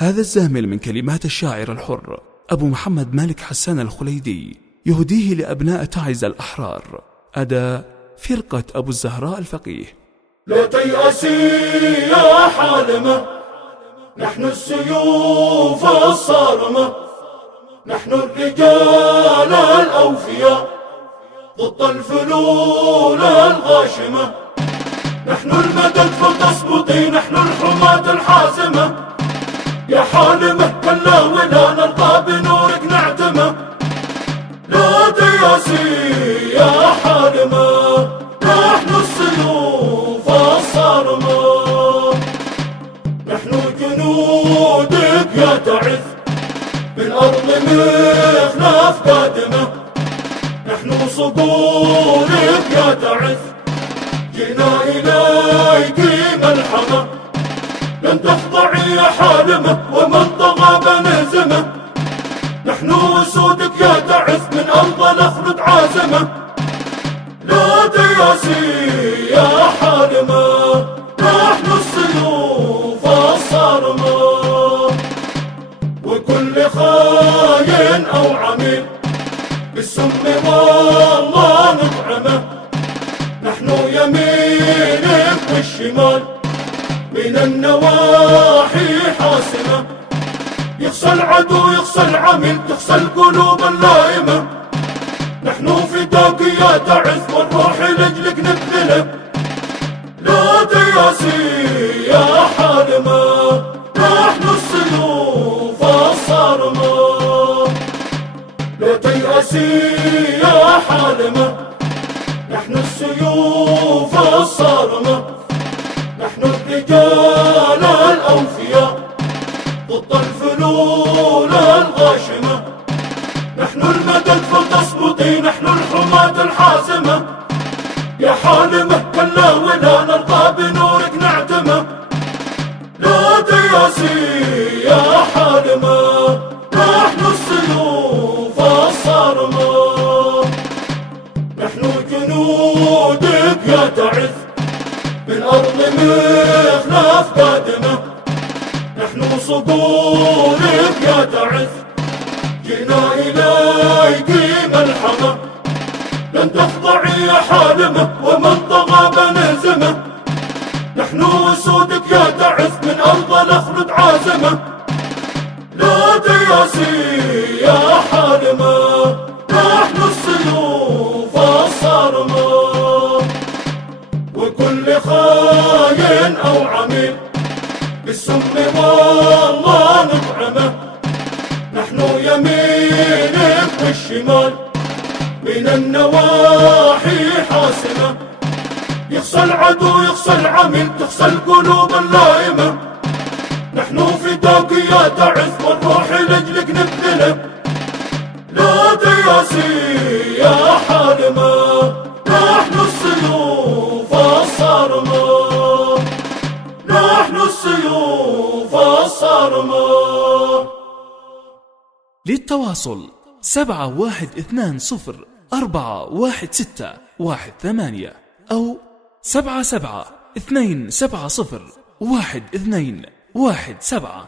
هذا الزامل من كلمات الشاعر الحر أبو محمد مالك حسان الخليدي يهديه لأبناء تعز الأحرار أداء فرقة أبو الزهراء الفقيه. لا تيأسي يا حالمة، نحن السيوف الصارمة، نحن الرجال الأوفياء ضد الفلول الغاشمة، نحن المدد فتصبطي، نحن الحماة الحازمة. يا حالمة كلا ولا نرضى بنورك نعتمة. لا تيأسي يا حالمة، نحن السيوف الصارمة، نحن جنودك يا تعز بالأرض مخلف قادمة، نحن صقورك يا تعز جئنا إليك ملحمة. لن تخضعي يا حالمة ومن طغى بنهزمه، نحن أسودك يا تعز من أرض نخلد عازمة. لا تيأسي يا حالمة، نحن السيوف الصارمة، وكل خاين أو عميل بالسم والله نطعمه، نحن يمينك والشمال من النواحي حاسمة. يخشى العدو يخشى العميل تخشى القلوب اللائمة، نحن فداك يا تعز والروح لأجلك نبذله. لا تيأسي يا حالمة، نحن السيوف الصارمة. لا تيأسي يا حالمة، نحن السيوف الصارمة، نحن الرجال الأوفياء ضد الفلول الغاشمة، نحن المدد فتصبطي، نحن الحماة الحازمة. يا حالمة كلا ولا نرضى بنورك نعتمة. لا تيأسي يا حالمة، نحن السيوف الصارمة، نحن جنودك يا تعز بالأرض مخلف قادمة، نحن صقورك يا تعز جئنا إليك ملحمة. لن تخضعي يا حالمة ومن طغى بنهزمه، نحن أسودك يا تعز من أرض نخلد عازمة. لا تيأسي يا حالمة، نحن السيوف الصارمة، وكل خاين أو عميل بالسم والله نطعمه، نحن يمينك والشمال من النواحي حاسمة. يخشى العدو يخشى العميل تخشى القلوب اللائمة، نحن فداك يا تعز والروح لأجلك نبذله. لا تيأسي يا حالمة، نحن السيوف الصارمة، نحن السيوف الصارمة. للتواصل 7120416118 أو 77 270 1217.